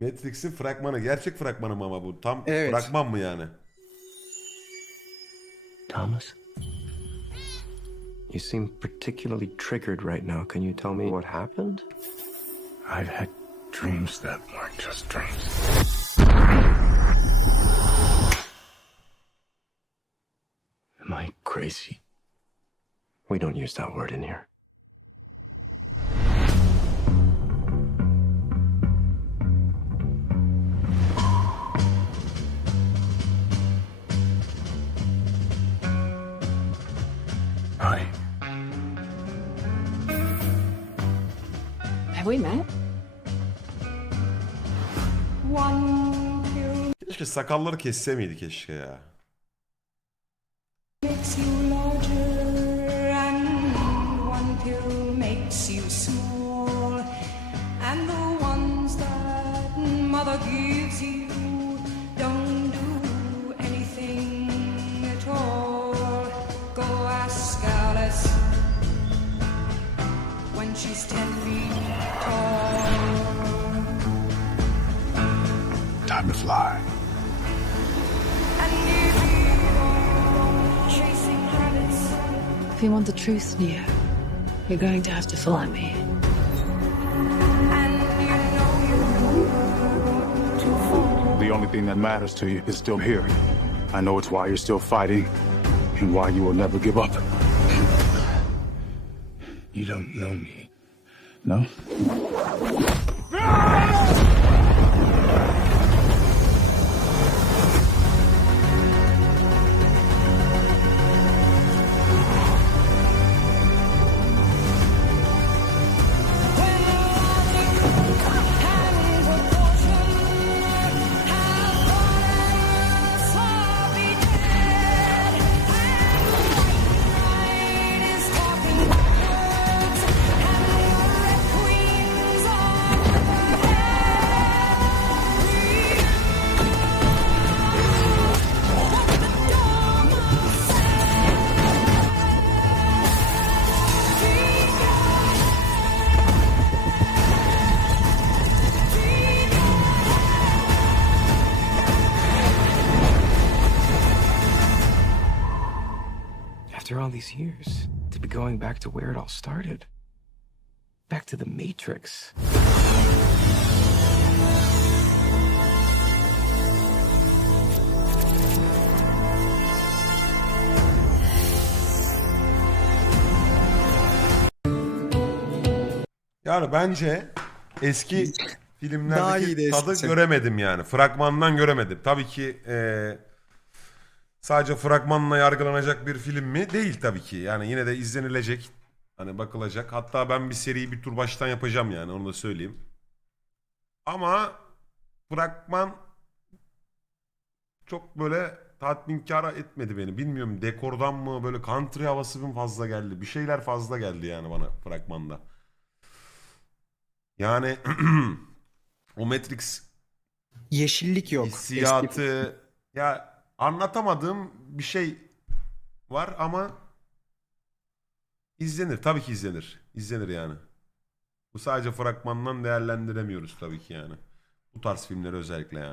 Matrix'in fragmanı. Gerçek fragmanı mı ama bu? Tam Evet. fragman mı yani? Thomas? You seem particularly triggered right now. Can you tell me what happened? I've had dreams that weren't just dreams. Am I crazy? We don't use that word in here. Have we met? One pill Keşke sakalları kesse miydi keşke ya. makes you larger, and one pill makes you small. And the ones that mother gives you when she's ten feet tall. time to fly. If you go chasing rabbits. If you want the truth, Neo, you're going to have to follow me. And you know you're too far. The only thing that matters to you is still here. I know it's why you're still fighting and why you will never give up. You don't know me. No? Ah! After all these years, to be going back to where it all started. Back to the Matrix. Yani bence eski Daha filmlerdeki iyiydi tadı eskisi. göremedim yani. Fragmandan göremedim. Tabii ki eee, sadece fragmanla yargılanacak bir film mi? Değil tabii ki. Yani yine de izlenilecek. Hani bakılacak. Hatta ben bir seriyi bir tur baştan yapacağım yani onu da söyleyeyim. Ama fragman çok böyle tatminkar etmedi beni. Bilmiyorum dekordan mı böyle country havası mı fazla geldi. Bir şeyler fazla geldi yani bana fragmanda. Yani o Matrix Yeşillik yok. hissiyatı ya anlatamadığım bir şey var ama izlenir. Tabii ki izlenir. İzlenir yani. Bu sadece fragmandan değerlendiremiyoruz tabii ki yani. Bu tarz filmleri özellikle yani.